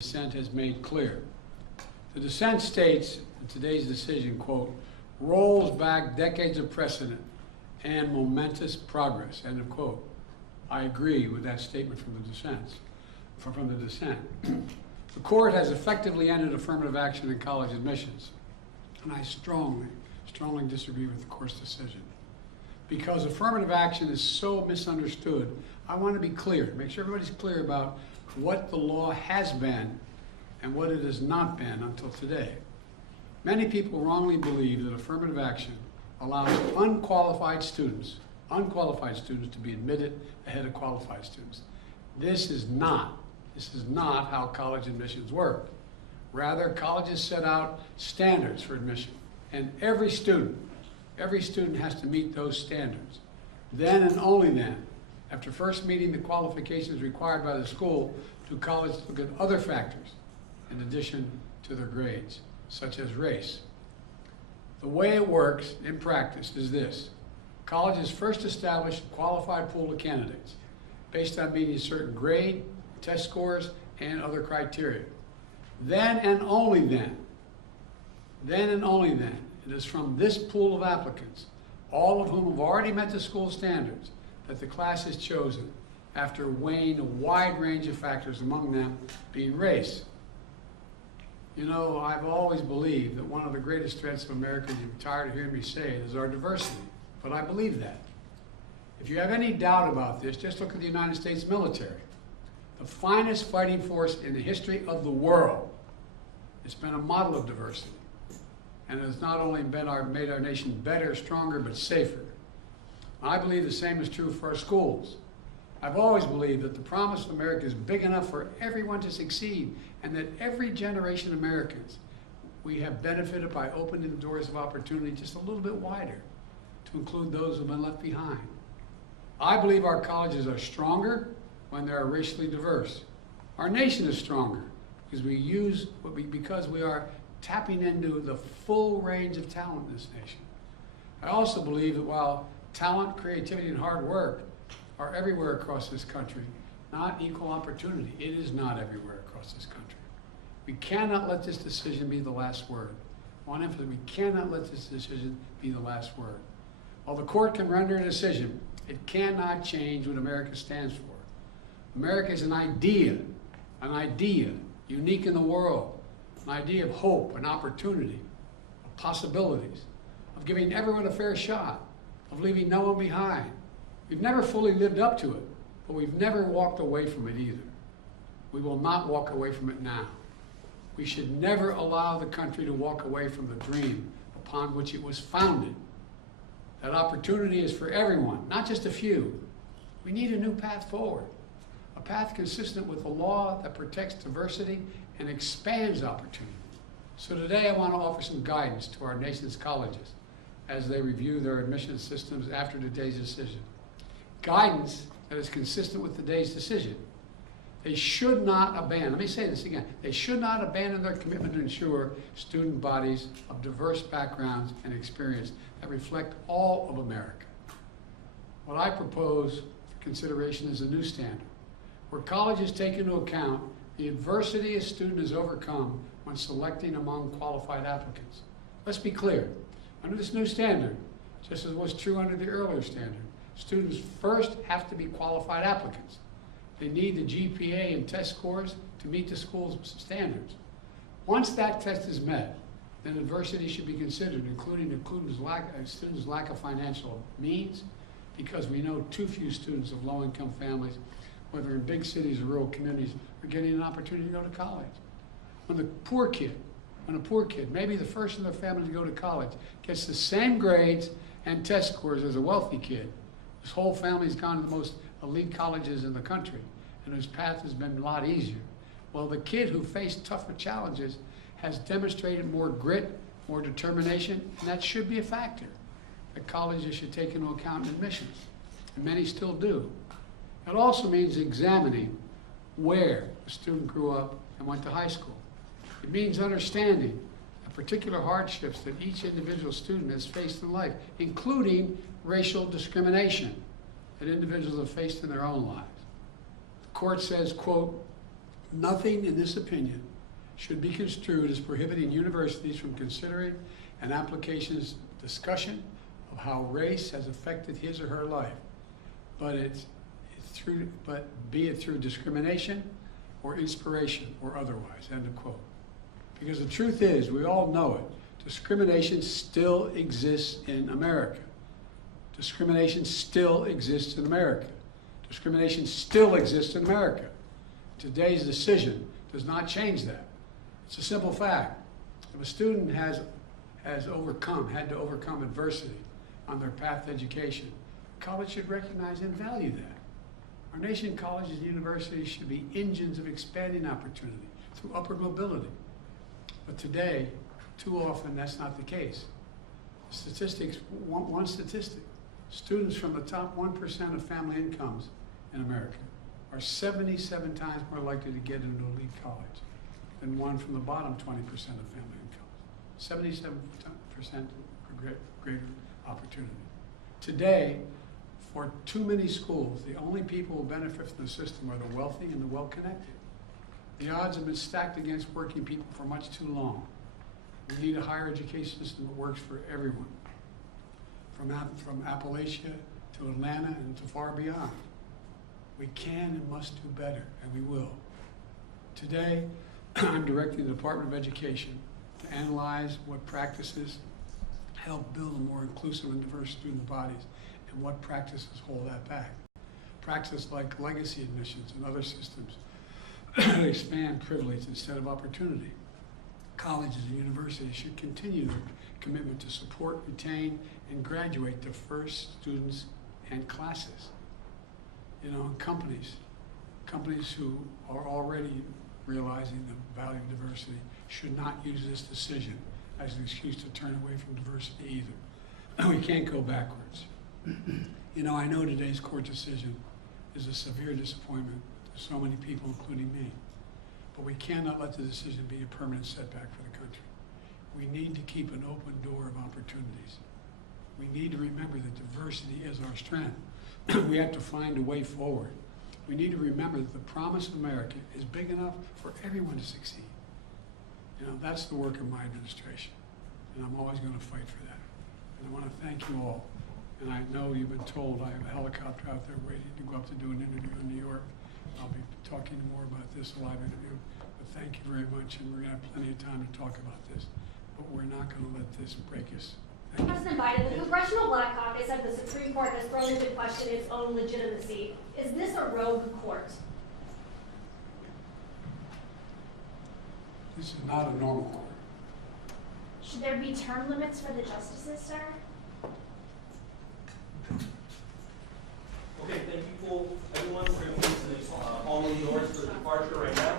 dissent has made clear. The dissent states in today's decision, quote, rolls back decades of precedent and momentous progress, end of quote. I agree with that statement from the dissent. The court has effectively ended affirmative action in college admissions, and I strongly disagree with the court's decision. Because affirmative action is so misunderstood, I want to be clear, make sure everybody's clear about what the law has been and what it has not been until today. Many people wrongly believe that affirmative action allows unqualified students to be admitted ahead of qualified students. This is not how college admissions work. Rather, colleges set out standards for admission, and every student has to meet those standards. Then and only then, after first meeting the qualifications required by the school, do colleges look at other factors in addition to their grades, such as race. The way it works in practice is this. Colleges first establish a qualified pool of candidates based on meeting a certain grade, test scores, and other criteria. Then and only then, it is from this pool of applicants, all of whom have already met the school standards, that the class is chosen after weighing a wide range of factors, among them being race. You know, I've always believed that one of the greatest threats of America, and you're tired of hearing me say it, is our diversity. But I believe that. If you have any doubt about this, just look at the United States military. The finest fighting force in the history of the world. It's been a model of diversity. And it has not only made our nation better, stronger, but safer. I believe the same is true for our schools. I've always believed that the promise of America is big enough for everyone to succeed, and that every generation of Americans, we have benefited by opening the doors of opportunity just a little bit wider to include those who have been left behind. I believe our colleges are stronger when they are racially diverse. Our nation is stronger because we are tapping into the full range of talent in this nation. I also believe that while talent, creativity, and hard work are everywhere across this country, not equal opportunity. It is not everywhere across this country. We cannot let this decision be the last word. I want to emphasize, we cannot let this decision be the last word. While the court can render a decision, it cannot change what America stands for. America is an idea unique in the world, an idea of hope and opportunity, of possibilities, of giving everyone a fair shot, of leaving no one behind. We've never fully lived up to it, but we've never walked away from it either. We will not walk away from it now. We should never allow the country to walk away from the dream upon which it was founded. That opportunity is for everyone, not just a few. We need a new path forward, a path consistent with a law that protects diversity and expands opportunity. So today I want to offer some guidance to our nation's colleges as they review their admission systems after today's decision. Guidance that is consistent with today's decision. They should not abandon, let me say this again, they should not abandon their commitment to ensure student bodies of diverse backgrounds and experience that reflect all of America. What I propose for consideration is a new standard, where colleges take into account the adversity a student has overcome when selecting among qualified applicants. Let's be clear, under this new standard, just as was true under the earlier standard, students first have to be qualified applicants. They need the GPA and test scores to meet the school's standards. Once that test is met, then adversity should be considered, including students' lack of financial means, because we know too few students of low-income families, whether in big cities or rural communities, are getting an opportunity to go to college. When a poor kid, maybe the first in their family to go to college, gets the same grades and test scores as a wealthy kid, his whole family's gone to the most elite colleges in the country, and whose path has been a lot easier. Well, the kid who faced tougher challenges has demonstrated more grit, more determination, and that should be a factor that colleges should take into account in admissions, and many still do. It also means examining where a student grew up and went to high school. It means understanding the particular hardships that each individual student has faced in life, including racial discrimination that individuals have faced in their own lives. The court says, quote, Nothing in this opinion should be construed as prohibiting universities from considering an application's discussion of how race has affected his or her life, but be it through discrimination or inspiration or otherwise, end of quote. Because the truth is, we all know it, discrimination still exists in America. Discrimination still exists in America. Discrimination still exists in America. Today's decision does not change that. It's a simple fact. If a student had to overcome adversity on their path to education, college should recognize and value that. Our nation's colleges and universities should be engines of expanding opportunity through upward mobility. But today, too often, that's not the case. Statistics, one statistic, students from the top 1% of family incomes in America are 77 times more likely to get into elite college than one from the bottom 20% of family incomes. 77% greater opportunity. Today, for too many schools, the only people who benefit from the system are the wealthy and the well-connected. The odds have been stacked against working people for much too long. We need a higher education system that works for everyone, from Appalachia to Atlanta and to far beyond. We can and must do better, and we will. Today, I'm directing the Department of Education to analyze what practices help build a more inclusive and diverse student bodies and what practices hold that back. Practices like legacy admissions and other systems expand privilege instead of opportunity. Colleges and universities should continue their commitment to support, retain, and graduate diverse students and classes. You know, companies who are already realizing the value of diversity should not use this decision as an excuse to turn away from diversity either. We can't go backwards. You know, I know today's court decision is a severe disappointment to so many people, including me. But we cannot let the decision be a permanent setback for the country. We need to keep an open door of opportunities. We need to remember that diversity is our strength. We have to find a way forward. We need to remember that the promise of America is big enough for everyone to succeed. You know, that's the work of my administration, and I'm always going to fight for that. And I want to thank you all. And I know you've been told I have a helicopter out there waiting to go up to do an interview in New York. I'll be talking more about this, a live interview. But thank you very much, and we're going to have plenty of time to talk about this. But we're not going to let this break us. President Biden, the Congressional Black Caucus said the Supreme Court has thrown into question its own legitimacy. Is this a rogue court? This is not a normal court. Should there be term limits for the justices, sir? Okay, thank you, everyone. We're going to move to the all indoors for the departure right now.